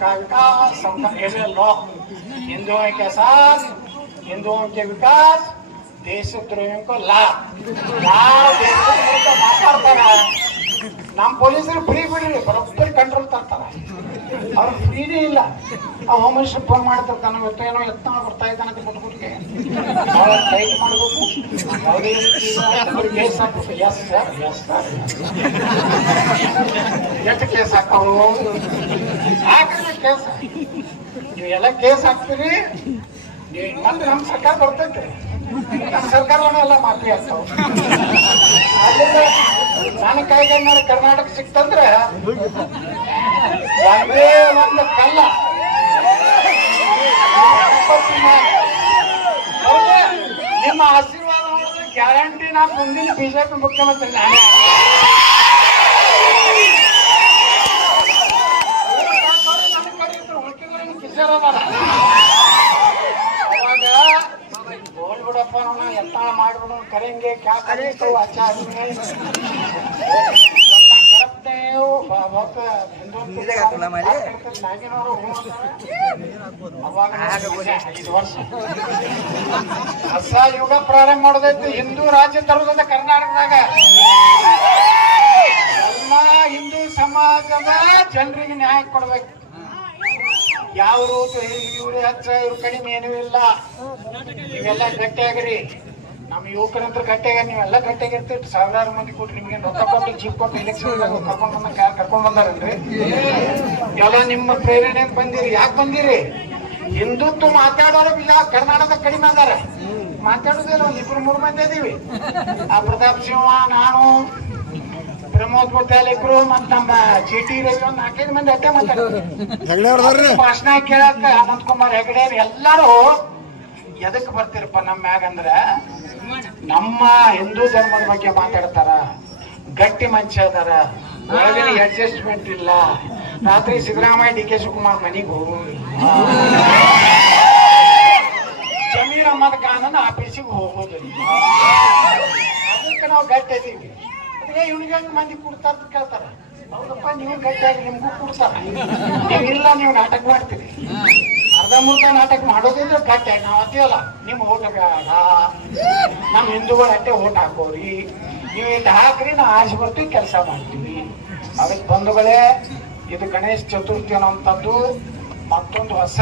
संस्थान संस्था as a law हिंदुओं के साथ हिंदुओं के विकास ಲಾ. ಕೋ ಲಾಭ ಯಾವ ಮಾತಾಡ್ತಾರ. ನಮ್ಮ ಪೊಲೀಸರು ಫ್ರೀ ಬಿಡ್ರಿ ಬರೋಬ್ಬರಿ ಕಂಟ್ರೋಲ್ ತರ್ತಾರೆ. ಅವ್ರು ಫ್ರೀನೇ ಇಲ್ಲ. ಆ ಹೋಮ್ ಮಿನಿಸ್ಟರ್ ಫೋನ್ ಮಾಡ್ತಿರ್ತಾನೆ ನಮ್ಮ ಏನೋ ಎತ್ತ ಬರ್ತಾ ಇದ್ದಾನೆ ಅಂತ ಕೊಟ್ಬಿಟ್ಟಿಗೆ ಭಾಳ ಟೈಟ್ ಮಾಡಬೇಕು. ಯಾವುದೇ ರೀತಿ ಕೇಸ್ ಹಾಕ್ಬೇಕು ಎಸ್ ಸರ್ ಎಸ್ ಸರ್ ಎಷ್ಟು ಕೇಸ್ ಹಾಕ್ರಿ ಕೇಸ್? ನೀವೆಲ್ಲ ಕೇಸ್ ಹಾಕ್ತೀರಿ? ಮತ್ತೆ ನಮ್ಮ ಸರ್ಕಾರ ಬರ್ತೈತೆ. ನಮ್ಮ ಸರ್ಕಾರವನ್ನೆಲ್ಲ ಮಾಫಿ ಆಗ್ತಾವ. ನನ್ನ ಕೈಗೆ ಮೇಲೆ ಕರ್ನಾಟಕ ಸಿಕ್ತಂದ್ರೆ ಒಂದೇ ಒಂದು ಕಲ್ಲ. ನಿಮ್ಮ ಆಶೀರ್ವಾದ ಗ್ಯಾರಂಟಿ ನಾ ಮುಂದಿನ ಬಿಜೆಪಿ ಮುಖ್ಯಮಂತ್ರಿ ನಾನೇ. करेंगे क्या करें? तो अच्छा आदमी है ಹೊಸ ಯುಗ ಪ್ರಾರಂಭ ಮಾಡೋದೈತಿ ಹಿಂದೂ ರಾಜ್ಯ ತರುವುದ ಕರ್ನಾಟಕದಾಗ ನಮ್ಮ ಹಿಂದೂ ಸಮಾಜದ ಜನರಿಗೆ ನ್ಯಾಯ ಕೊಡ್ಬೇಕು। ಯಾವ ಇವ್ರ ಹತ್ರ ಇವ್ರು ಕಡಿಮೆ ಏನೂ ಇಲ್ಲ. ಇವೆಲ್ಲ ಗಟ್ಟಿಯಾಗ್ರಿ. ನಮ್ಮ ಯುವಕರಂತ್ರ ಗಟ್ಟಿಯಾಗ ನೀವೆಲ್ಲ ಗಟ್ಟಿಯಾಗಿರ್ತೀರಿ ಸಾವಿರಾರು ಮಂದಿ ಕೊಟ್ಟು ನಿಮ್ಗೆ ರೊಕ್ಕ ಕೊಟ್ಟು ಜೀಪ್ ಕೊಟ್ಟು ಎಲೆಕ್ಷನ್ ಕರ್ಕೊಂಡ್ ಬಂದ ಕರ್ಕೊಂಡ್ ಬಂದಾರಲ್ರಿ? ಎಲ್ಲ ನಿಮ್ಮ ಪ್ರೇರಣೆ ಬಂದಿರಿ. ಯಾಕೆ ಬಂದಿರಿ? ಹಿಂದುತ್ವ ಮಾತಾಡೋರು ಇಲ್ಲ ಕರ್ನಾಟಕ ಕಡಿಮೆ ಅದಾರ. ಮಾತಾಡೋದಿಲ್ಲ ಒಂದ್ ಇಬ್ರು ಮೂರು ಮಂದಿ ಅದೀವಿ ಆ ಪ್ರತಾಪ್ ಸಿಂಹ ನಾನು ಪ್ರಮೋದ್ ಮುತ್ತಾಲಿಕ್ರು ಮತ್ ನಮ್ಮ ಚೀಟಿ ರವಿ ಒಂದ್ ನಾಲ್ಕೈದು ಮಂದಿ ಅಟ್ಟೆ ಮಾತಾಡ್ತಾರೆ ಅವ್ರದಾರ್ರಿ ಭಾಷಣ ಕೇಳಕ್ಕ ಅನಂತ್ ಕುಮಾರ್ ಹೆಗಡೆ ಎಲ್ಲಾರು ಎದಕ್ ಬರ್ತೀರಪ್ಪ ನಮ್ಮ ಮ್ಯಾಗ ಅಂದ್ರ ನಮ್ಮ ಹಿಂದೂ ಧರ್ಮದ ಬಗ್ಗೆ ಮಾತಾಡ್ತಾರ. ಗಟ್ಟಿ ಮಂಚ ಅದಾರ. ಒಳಗಿನ ಅಡ್ಜಸ್ಟ್ಮೆಂಟ್ ಇಲ್ಲ. ರಾತ್ರಿ ಸಿದ್ದರಾಮಯ್ಯ ಡಿ ಕೆ ಶಿವಕುಮಾರ್ ಮನೆಗೆ ಹೋಗೋದಿಲ್ಲ ಜಮೀರ್ ಅಹಮದ್ ಖಾನನ ಆಫೀಸಿಗೆ ಹೋಗೋದಿಲ್ಲ ಅದಕ್ಕೆ ನಾವು ಗಟ್ಟಿ ಅದೀವಿ ಅದಕ್ಕೆ ಇವ್ನಿಗೆ ಮಂದಿ ಕೊಡ್ತಾರ ಅಂತ ಕೇಳ್ತಾರ. ಹೌದಪ್ಪ ನೀವು ಗಟ್ಟಿಯಾಗಿ ನಿಮ್ಗೂ ಕೊಡ್ತಾರ. ಇಲ್ಲ ನೀವು ನಾಟಕ ಮಾಡ್ತೀರಿ. ಅರ್ಧ ಮುರ್ಧ ನಾಟಕ ಮಾಡೋದಿದ್ರೆ ಕಟ್ಟೆ, ನಾವು ಅಂತೀವಲ್ಲ ನಿಮ್ಮ ಓಟ ಬೇಡ ನಮ್ಮ ಹಿಂದೂಗಳು ಅಟ್ಟೆ ಊಟ ಹಾಕೋರಿ, ನೀವು ಇಟ್ಟು ಹಾಕ್ರಿ, ನಾವು ಆಸೆ ಬರ್ತೀವಿ ಕೆಲಸ ಮಾಡ್ತೀವಿ. ಅದಕ್ಕೆ ಬಂಧುಗಳೇ, ಇದು ಗಣೇಶ ಚತುರ್ಥಿ ಅನ್ನೋಂಥದ್ದು ಮತ್ತೊಂದು ಹೊಸ